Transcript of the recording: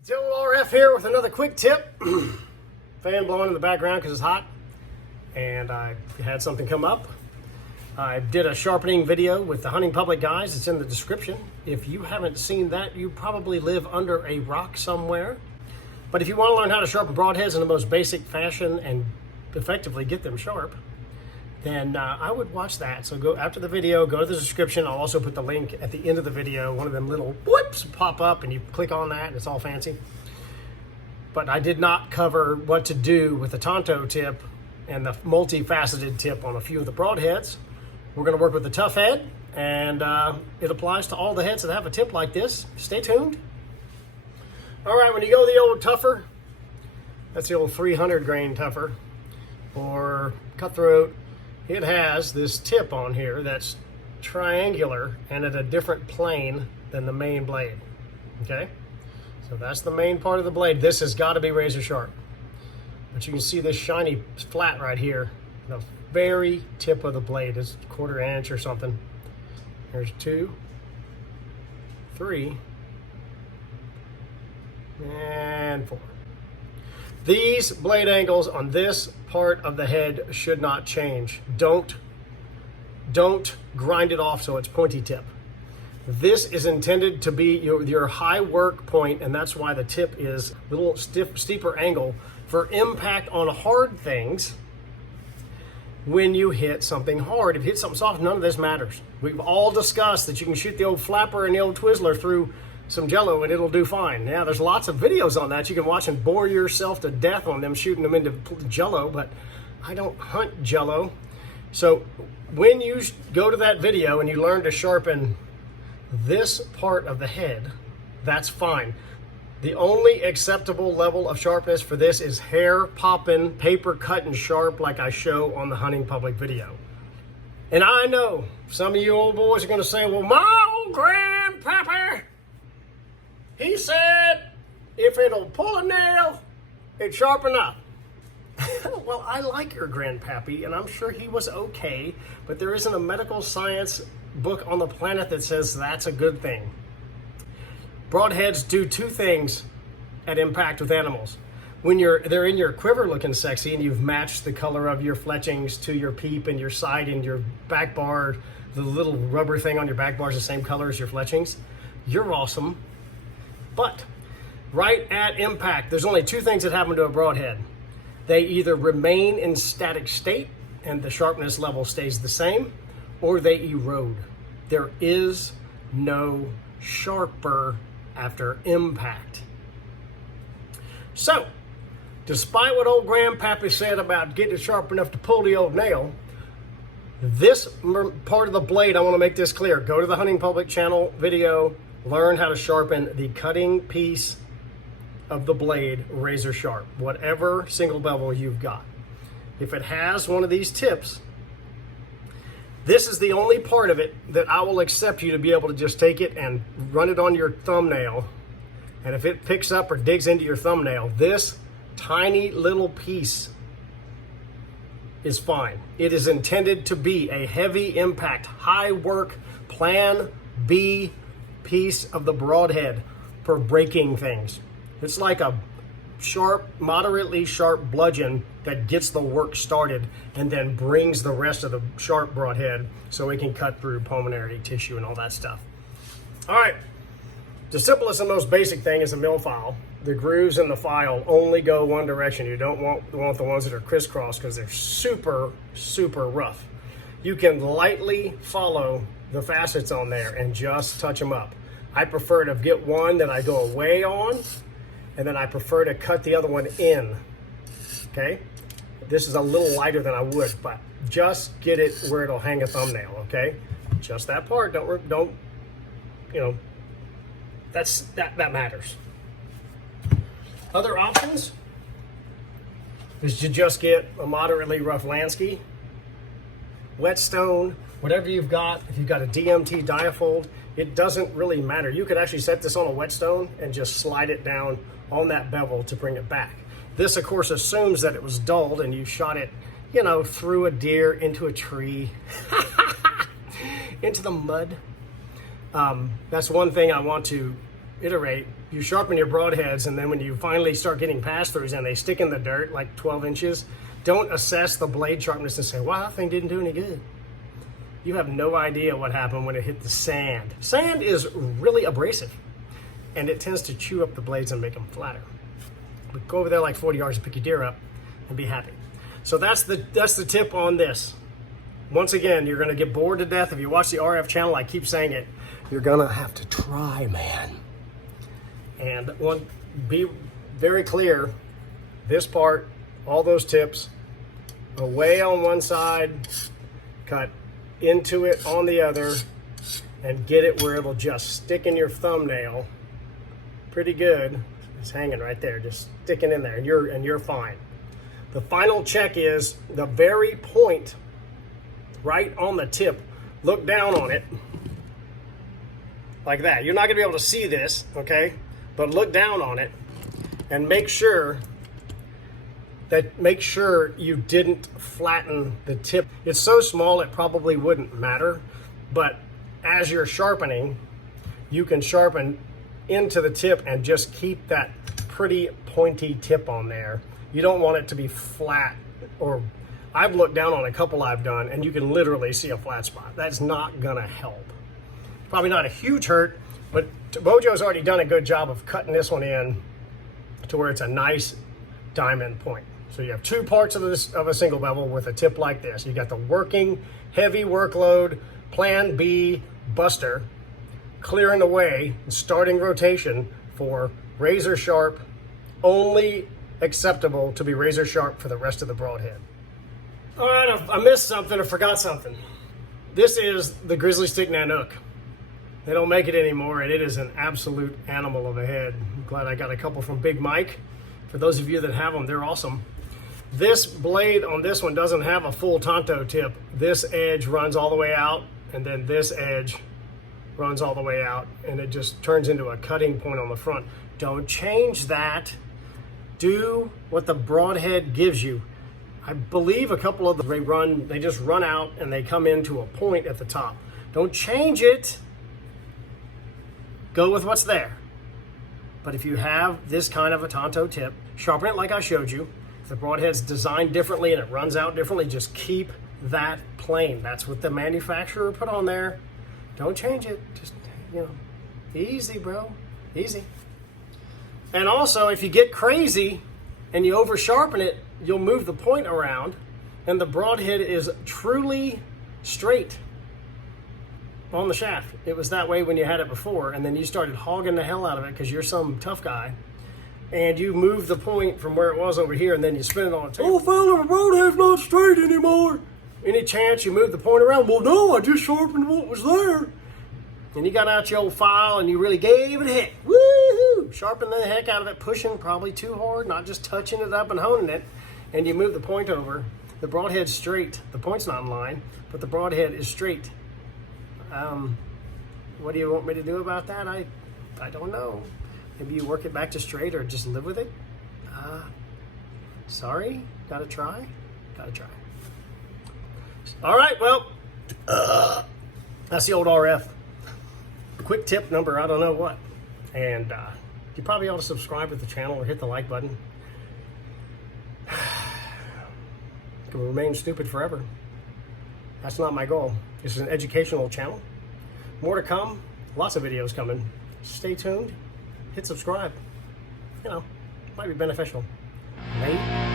It's old RF here with another quick tip. Fan blowing in the background because it's hot, and I had something come up. I did a sharpening video with the Hunting Public guys. It's in the description. If you haven't seen that, you probably live under a rock somewhere. But if you want to learn how to sharpen broadheads in the most basic fashion and effectively get them sharp, then I would watch that. So go after the video, go to the description. I'll also put the link at the end of the video. One of them little whoops pop up and you click on that and it's all fancy. But I did not cover what to do with the Tonto tip and the multifaceted tip on a few of the broadheads. We're going to work with the tough head, and it applies to all the heads that have a tip like this. Stay tuned. All right, when you go the old tougher, that's the old 300 grain tougher or cutthroat, it has this tip on here that's triangular and at a different plane than the main blade. Okay, so that's the main part of the blade. This has got to be razor sharp, but you can see this shiny flat right here. The very tip of the blade is a 1/4 inch or something. There's 2, 3, and 4. These blade angles on this part of the head should not change. Don't grind it off so it's pointy tip. This is intended to be your high work point, and that's why the tip is a little steeper angle for impact on hard things. When you hit something hard, if you hit something soft, none of this matters. We've all discussed that you can shoot the old flapper and the old Twizzler through some Jello and it'll do fine. Now, there's lots of videos on that. You can watch and bore yourself to death on them shooting them into Jello, but I don't hunt Jello. So when you go to that video and you learn to sharpen this part of the head, that's fine. The only acceptable level of sharpness for this is hair popping, paper cutting sharp like I show on the Hunting Public video. And I know some of you old boys are going to say, well, my old grandpappy, he said if it'll pull a nail, it's sharp enough. Well, I like your grandpappy, and I'm sure he was okay, but there isn't a medical science book on the planet that says that's a good thing. Broadheads do 2 things at impact with animals. When they're in your quiver looking sexy and you've matched the color of your fletchings to your peep and your side and your back bar, the little rubber thing on your back bar is the same color as your fletchings, you're awesome. But right at impact, there's only 2 things that happen to a broadhead. They either remain in static state and the sharpness level stays the same, or they erode. There is no sharper after impact. So, despite what old grandpappy said about getting it sharp enough to pull the old nail, this part of the blade, I want to make this clear. Go to the Hunting Public channel video, learn how to sharpen the cutting piece of the blade razor sharp, whatever single bevel you've got. If it has one of these tips, this is the only part of it that I will accept you to be able to just take it and run it on your thumbnail. And if it picks up or digs into your thumbnail, this tiny little piece is fine. It is intended to be a heavy impact, high work, plan B piece of the broadhead for breaking things. It's like a sharp, moderately sharp bludgeon that gets the work started and then brings the rest of the sharp broadhead so it can cut through pulmonary tissue and all that stuff. All right, the simplest and most basic thing is a mill file. The grooves in the file only go one direction. You don't want the ones that are crisscross because they're super, super rough. You can lightly follow the facets on there and just touch them up. I prefer to get one that I go away on, and then I prefer to cut the other one in, okay? This is a little lighter than I would, but just get it where it'll hang a thumbnail, okay? Just that part, don't you know, that matters. Other options is to just get a moderately rough Lansky, whetstone, whatever you've got. If you've got a DMT diafold, it doesn't really matter. You could actually set this on a whetstone and just slide it down on that bevel to bring it back. This, of course, assumes that it was dulled and you shot it, you know, through a deer, into a tree, into the mud. That's one thing I want to iterate, you sharpen your broadheads, and then when you finally start getting pass-throughs and they stick in the dirt like 12 inches, don't assess the blade sharpness and say, wow, that thing didn't do any good. You have no idea what happened when it hit the sand. Sand is really abrasive, and it tends to chew up the blades and make them flatter. But go over there like 40 yards and pick your deer up and be happy. So that's the tip on this. Once again, you're gonna get bored to death. If you watch the RF channel, I keep saying it, you're gonna have to try, man. And be very clear, this part, all those tips, away on one side, cut into it on the other, and get it where it'll just stick in your thumbnail pretty good. It's hanging right there, just sticking in there, and you're fine. The final check is the very point right on the tip. Look down on it like that. You're not gonna be able to see this, okay? But look down on it and make sure you didn't flatten the tip. It's so small it probably wouldn't matter, but as you're sharpening, you can sharpen into the tip and just keep that pretty pointy tip on there. You don't want it to be flat, or I've looked down on a couple I've done and you can literally see a flat spot. That's not gonna help. Probably not a huge hurt, but Mojo's already done a good job of cutting this one in to where it's a nice diamond point. So you have two parts of a single bevel with a tip like this. You got the working heavy workload Plan B buster clearing the way, starting rotation for razor sharp, only acceptable to be razor sharp for the rest of the broadhead. All right, I missed something or forgot something. This is the Grizzly Stick Nanook. They don't make it anymore, and it is an absolute animal of a head. I'm glad I got a couple from Big Mike. For those of you that have them, they're awesome. This blade on this one doesn't have a full Tonto tip. This edge runs all the way out, and then this edge runs all the way out, and it just turns into a cutting point on the front. Don't change that. Do what the broadhead gives you. I believe a couple of them, they just run out and they come into a point at the top. Don't change it. Go with what's there. But if you have this kind of a Tonto tip, sharpen it like I showed you. If the broadhead's designed differently and it runs out differently, just keep that plain. That's what the manufacturer put on there. Don't change it. Just, easy, bro. Easy. And also, if you get crazy and you over sharpen it, you'll move the point around and the broadhead is truly straight on the shaft. It was that way when you had it before, and then you started hogging the hell out of it because you're some tough guy, and you move the point from where it was over here, and then you spin it on the table. Oh, fella, the broadhead's not straight anymore. Any chance you move the point around? Well, no, I just sharpened what was there. And you got out your old file and you really gave it a hit. Woo-hoo! Sharpen the heck out of it, pushing probably too hard, not just touching it up and honing it. And you move the point over. The broadhead's straight. The point's not in line, but the broadhead is straight. What do you want me to do about that? I don't know. Maybe you work it back to straight or just live with it. Sorry, gotta try. All right, well, that's the old RF. Quick tip number, I don't know what. And you probably ought to subscribe to the channel or hit the like button. It will remain stupid forever. That's not my goal. This is an educational channel. More to come. Lots of videos coming. Stay tuned. Hit subscribe. Might be beneficial. Maybe.